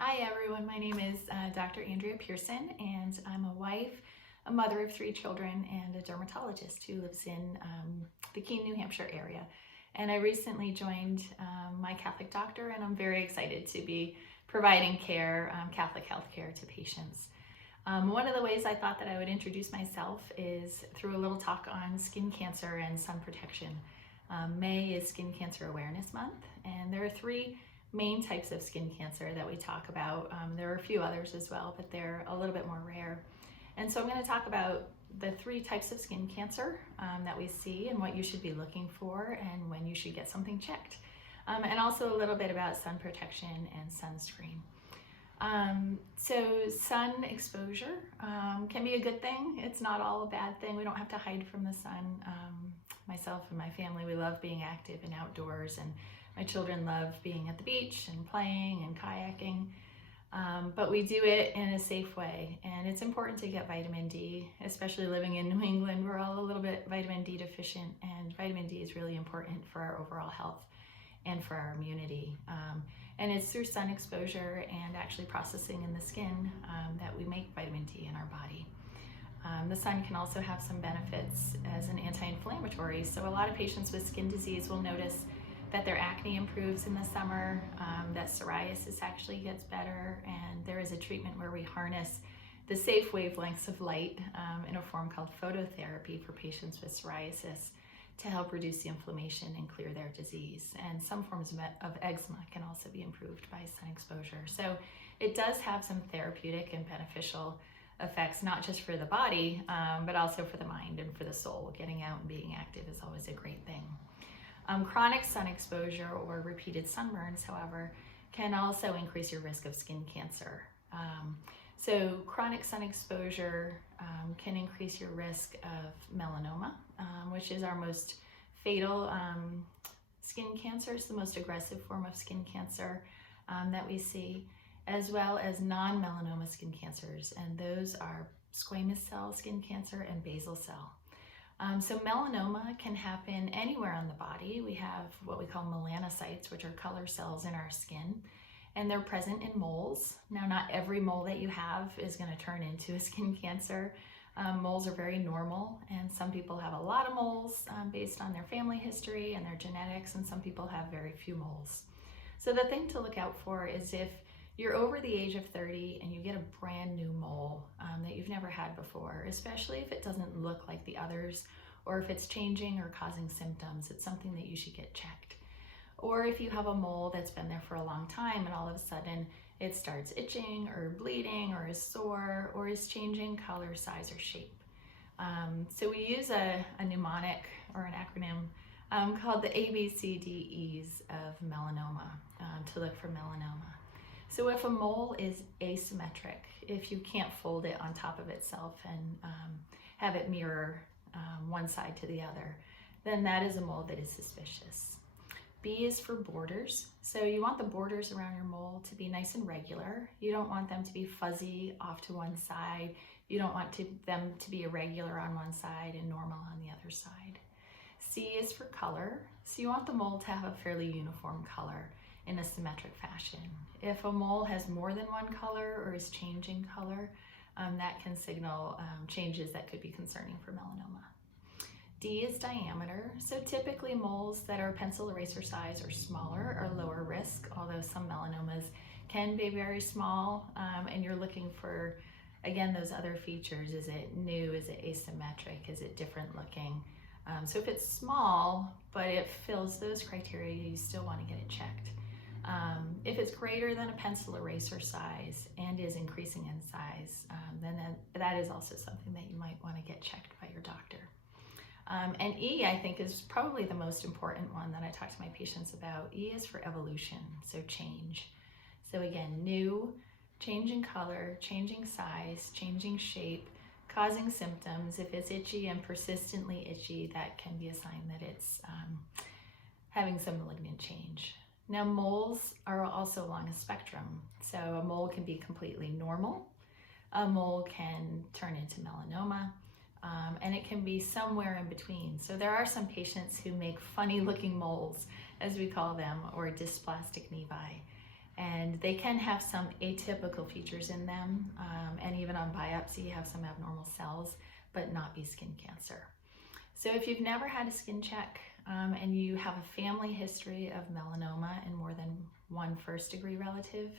Hi everyone, my name is Dr. Andrea Pearson, and I'm a wife, a mother of 3 children, and a dermatologist who lives in the Keene, New Hampshire area. And I recently joined MyCatholicDoctor, and I'm very excited to be providing care, Catholic health care to patients. One of the ways I thought that I would introduce myself is through a little talk on skin cancer and sun protection. May is Skin Cancer Awareness Month, and there are 3 main types of skin cancer that we talk about. There are a few others as well, but they're a little bit more rare. And so I'm going to talk about the 3 types of skin cancer that we see and what you should be looking for and when you should get something checked. And also a little bit about sun protection and sunscreen. So sun exposure can be a good thing. It's not all a bad thing. We don't have to hide from the sun. Myself and my family, we love being active and outdoors, and my children love being at the beach and playing and kayaking, but we do it in a safe way. And it's important to get vitamin D, especially living in New England. We're all a little bit vitamin D deficient, and vitamin D is really important for our overall health and for our immunity. And it's through sun exposure and actually processing in the skin that we make vitamin D in our body. The sun can also have some benefits as an anti-inflammatory. So a lot of patients with skin disease will notice that their acne improves in the summer, that psoriasis actually gets better, and there is a treatment where we harness the safe wavelengths of light in a form called phototherapy for patients with psoriasis to help reduce the inflammation and clear their disease. And some forms of eczema can also be improved by sun exposure. So it does have some therapeutic and beneficial effects, not just for the body, but also for the mind and for the soul. Getting out and being active is always a great thing. Chronic sun exposure or repeated sunburns, however, can also increase your risk of skin cancer. So chronic sun exposure can increase your risk of melanoma, which is our most fatal skin cancer. It's the most aggressive form of skin cancer that we see, as well as non-melanoma skin cancers, and those are squamous cell skin cancer and basal cell. So melanoma can happen anywhere on the body. We have what we call melanocytes, which are color cells in our skin, and they're present in moles. Now, not every mole that you have is going to turn into a skin cancer. Moles are very normal, and some people have a lot of moles based on their family history and their genetics, and some people have very few moles. So the thing to look out for is if you're over the age of 30 and you get a brand new mole that you've never had before, especially if it doesn't look like the others, or if it's changing or causing symptoms, it's something that you should get checked. Or if you have a mole that's been there for a long time and all of a sudden it starts itching or bleeding or is sore or is changing color, size, or shape. So we use a mnemonic or an acronym called the ABCDEs of melanoma to look for melanoma. So if a mole is asymmetric, if you can't fold it on top of itself and have it mirror one side to the other, then that is a mole that is suspicious. B is for borders. So you want the borders around your mole to be nice and regular. You don't want them to be fuzzy off to one side. You don't want them to be irregular on one side and normal on the other side. C is for color. So you want the mole to have a fairly uniform color in a symmetric fashion. If a mole has more than one color or is changing color, that can signal changes that could be concerning for melanoma. D is diameter. So typically moles that are pencil eraser size or smaller are lower risk, although some melanomas can be very small, and you're looking for, again, those other features. Is it new? Is it asymmetric? Is it different looking? So if it's small, but it fills those criteria, you still want to get it checked. If it's greater than a pencil eraser size and is increasing in size, then that is also something that you might want to get checked by your doctor. And E, I think, is probably the most important one that I talk to my patients about. E is for evolution, so change. So again, new, changing color, changing size, changing shape, causing symptoms. If it's itchy and persistently itchy, that can be a sign that it's having some malignant change. Now, moles are also along a spectrum. So a mole can be completely normal. A mole can turn into melanoma. And it can be somewhere in between. So there are some patients who make funny looking moles, as we call them, or dysplastic nevi. And they can have some atypical features in them, and even on biopsy have some abnormal cells, but not be skin cancer. So if you've never had a skin check and you have a family history of melanoma in more than one first-degree relative,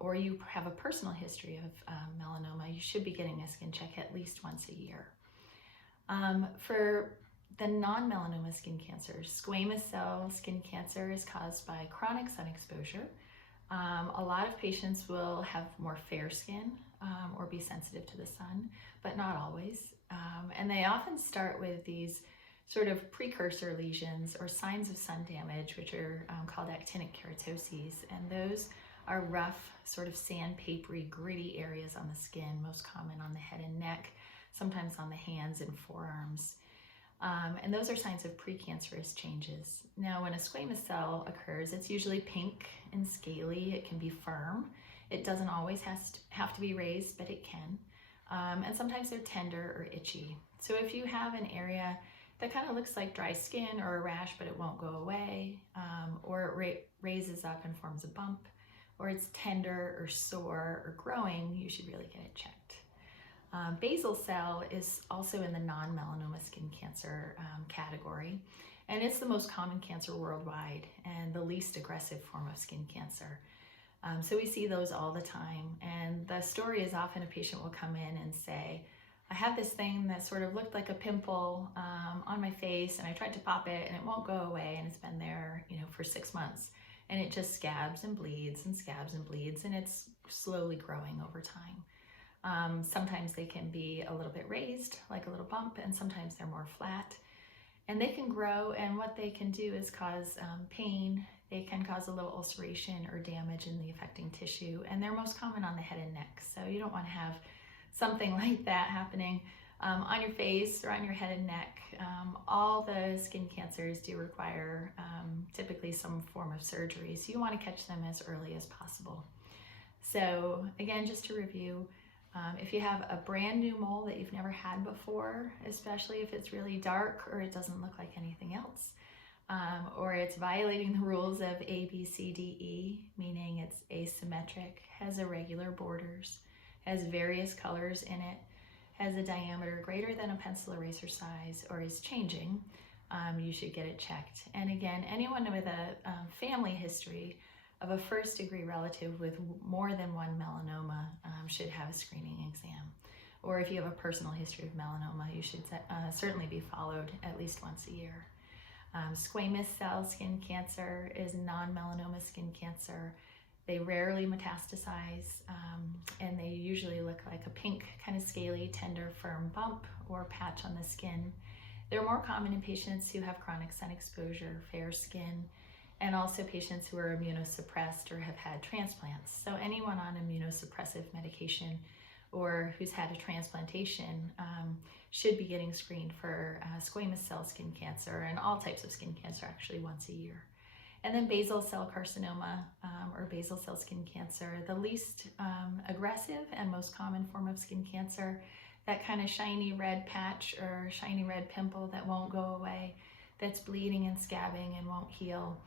or you have a personal history of melanoma, you should be getting a skin check at least once a year. For the non-melanoma skin cancers, squamous cell skin cancer is caused by chronic sun exposure. A lot of patients will have more fair skin or be sensitive to the sun, but not always. And they often start with these sort of precursor lesions or signs of sun damage, which are called actinic keratoses. And those are rough, sort of sandpapery, gritty areas on the skin, most common on the head and neck, sometimes on the hands and forearms. And those are signs of precancerous changes. Now, when a squamous cell occurs, it's usually pink and scaly. It can be firm. It doesn't always have to be raised, but it can. And sometimes they're tender or itchy. So if you have an area that kind of looks like dry skin or a rash, but it won't go away, or it raises up and forms a bump, or it's tender or sore or growing, you should really get it checked. Basal cell is also in the non-melanoma skin cancer category, and it's the most common cancer worldwide and the least aggressive form of skin cancer. So we see those all the time, and the story is often a patient will come in and say, I have this thing that sort of looked like a pimple on my face, and I tried to pop it and it won't go away, and it's been there, for 6 months, and it just scabs and bleeds and scabs and bleeds, and it's slowly growing over time. Sometimes they can be a little bit raised, like a little bump, and sometimes they're more flat. And they can grow, and what they can do is cause pain. They can cause a little ulceration or damage in the affecting tissue, and they're most common on the head and neck. So you don't want to have something like that happening on your face or on your head and neck. All the skin cancers do require typically some form of surgery, so you want to catch them as early as possible. So again, just to review, if you have a brand new mole that you've never had before, especially if it's really dark or it doesn't look like anything else, or it's violating the rules of A, B, C, D, E, meaning it's asymmetric, has irregular borders, has various colors in it, has a diameter greater than a pencil eraser size, or is changing, you should get it checked. And again, anyone with a family history of a first-degree relative with more than one melanoma should have a screening exam. Or if you have a personal history of melanoma, you should certainly be followed at least once a year. Squamous cell skin cancer is non-melanoma skin cancer. They rarely metastasize, and they usually look like a pink, kind of scaly, tender, firm bump or patch on the skin. They're more common in patients who have chronic sun exposure, fair skin, and also patients who are immunosuppressed or have had transplants. So anyone on immunosuppressive medication or who's had a transplantation should be getting screened for squamous cell skin cancer, and all types of skin cancer actually, once a year. And then basal cell carcinoma or basal cell skin cancer, the least aggressive and most common form of skin cancer, that kind of shiny red patch or shiny red pimple that won't go away, that's bleeding and scabbing and won't heal,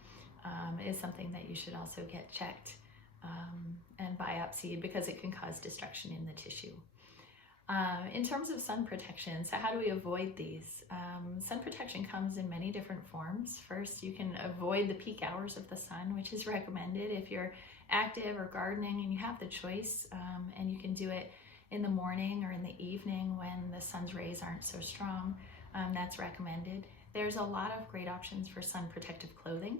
is something that you should also get checked and biopsied, because it can cause destruction in the tissue. In terms of sun protection, so how do we avoid these? Sun protection comes in many different forms. First, you can avoid the peak hours of the sun, which is recommended if you're active or gardening and you have the choice, and you can do it in the morning or in the evening when the sun's rays aren't so strong. That's recommended. There's a lot of great options for sun protective clothing.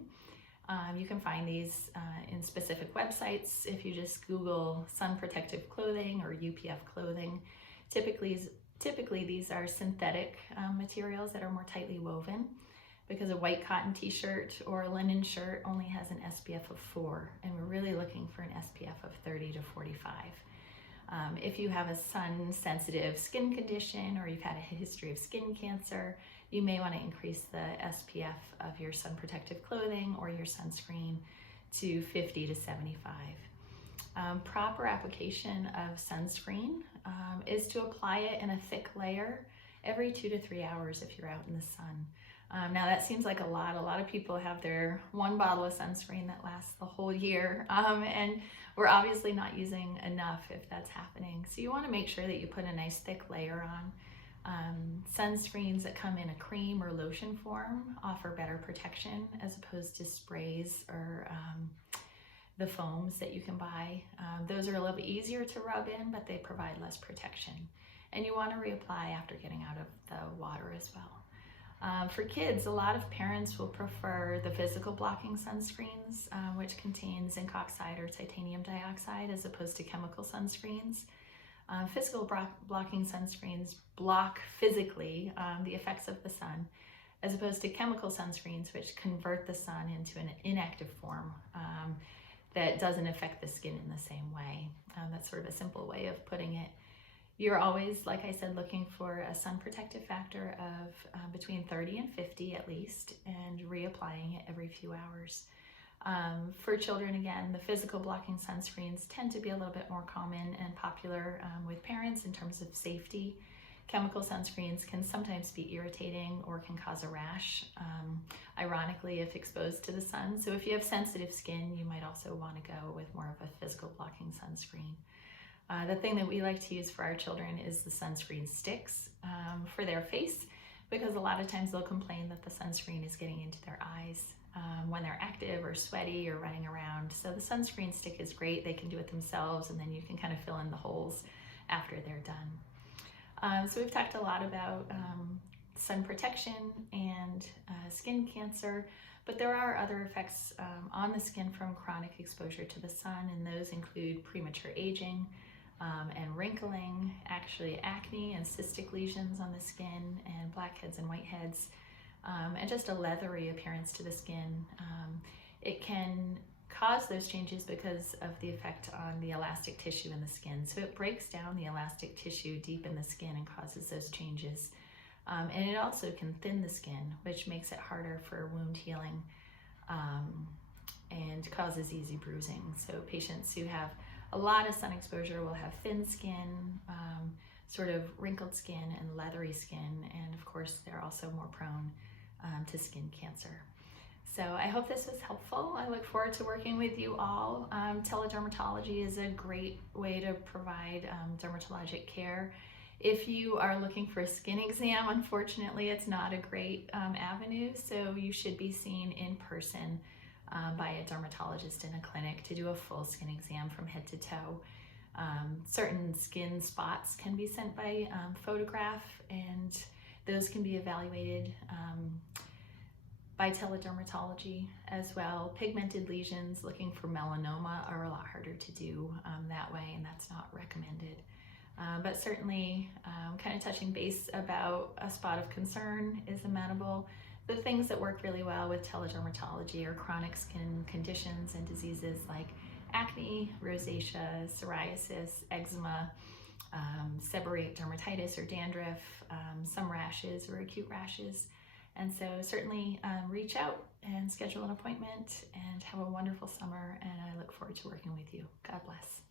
You can find these in specific websites. If you just Google sun protective clothing or UPF clothing, typically these are synthetic materials that are more tightly woven, because a white cotton t-shirt or a linen shirt only has an SPF of 4, and we're really looking for an SPF of 30 to 45. If you have a sun-sensitive skin condition or you've had a history of skin cancer, you may want to increase the SPF of your sun protective clothing or your sunscreen to 50 to 75. Proper application of sunscreen is to apply it in a thick layer every 2 to 3 hours if you're out in the sun. Now that seems like a lot. A lot of people have their one bottle of sunscreen that lasts the whole year, and we're obviously not using enough if that's happening. So you want to make sure that you put a nice thick layer on. Sunscreens that come in a cream or lotion form offer better protection as opposed to sprays or the foams that you can buy. Those are a little bit easier to rub in, but they provide less protection. And you want to reapply after getting out of the water as well. For kids, a lot of parents will prefer the physical blocking sunscreens, which contain zinc oxide or titanium dioxide as opposed to chemical sunscreens. Physical blocking sunscreens block physically the effects of the sun, as opposed to chemical sunscreens, which convert the sun into an inactive form that doesn't affect the skin in the same way. That's sort of a simple way of putting it. You're always, like I said, looking for a sun protective factor of between 30 and 50 at least, and reapplying it every few hours. For children, again, the physical blocking sunscreens tend to be a little bit more common and popular with parents in terms of safety. Chemical sunscreens can sometimes be irritating or can cause a rash, ironically, if exposed to the sun. So if you have sensitive skin, you might also want to go with more of a physical blocking sunscreen. The thing that we like to use for our children is the sunscreen sticks for their face, because a lot of times they'll complain that the sunscreen is getting into their eyes when they're active or sweaty or running around. So the sunscreen stick is great. They can do it themselves, and then you can kind of fill in the holes after they're done. So we've talked a lot about sun protection and skin cancer, but there are other effects on the skin from chronic exposure to the sun, and those include premature aging, and wrinkling, actually acne and cystic lesions on the skin, and blackheads and whiteheads, and just a leathery appearance to the skin. It can cause those changes because of the effect on the elastic tissue in the skin. So it breaks down the elastic tissue deep in the skin and causes those changes. And it also can thin the skin, which makes it harder for wound healing and causes easy bruising. So patients who have a lot of sun exposure will have thin skin, sort of wrinkled skin and leathery skin, and of course they're also more prone to skin cancer. So I hope this was helpful. I look forward to working with you all. Teledermatology is a great way to provide dermatologic care. If you are looking for a skin exam, unfortunately it's not a great avenue, so you should be seen in person by a dermatologist in a clinic to do a full skin exam from head to toe. Certain skin spots can be sent by photograph, and those can be evaluated by teledermatology as well. Pigmented lesions, looking for melanoma, are a lot harder to do that way, and that's not recommended. But certainly kind of touching base about a spot of concern is amenable. The things that work really well with teledermatology are chronic skin conditions and diseases like acne, rosacea, psoriasis, eczema, seborrheic dermatitis or dandruff, some rashes or acute rashes. And so certainly reach out and schedule an appointment, and have a wonderful summer, and I look forward to working with you. God bless.